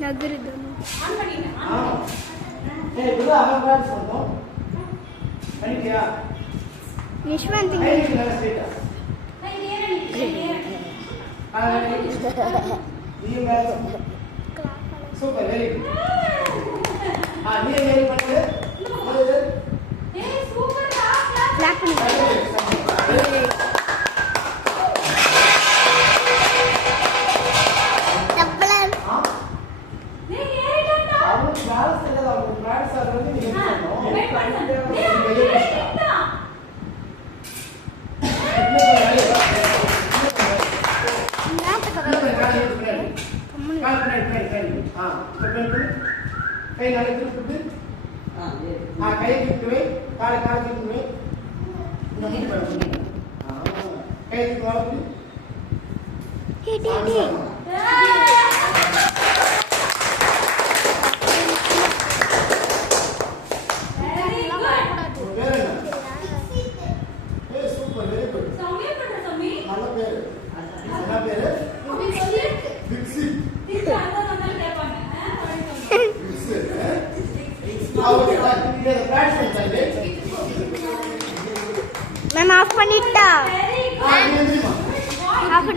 நகருதனு ஏய் புது அகங்கார சொன்னோம் பண்ணிட்டியா யஷ்வந்த் நீ மேல சூப்பர் வெரி குட் நீ மேல பண்ணு ஏய் சூப்பர் கிளாப் பண்ணு தப்பலாம் நீ ஏறிட்டா அவன் கிளாஸ் இல்ல அவன் கிளாஸ் ஆடுறது நீ பண்ணனும் வெயிட் பண்ணு கை நாளை திருப்பி கையை திருப்பி காலை காலை திருப்பி கை திருப்பி வளர்த்து சூப்பர் வெரி குட் நல்ல பேரு என்ன பேரு मैम ऑफ பண்ணிட்டா ஆஃப் பண்ணி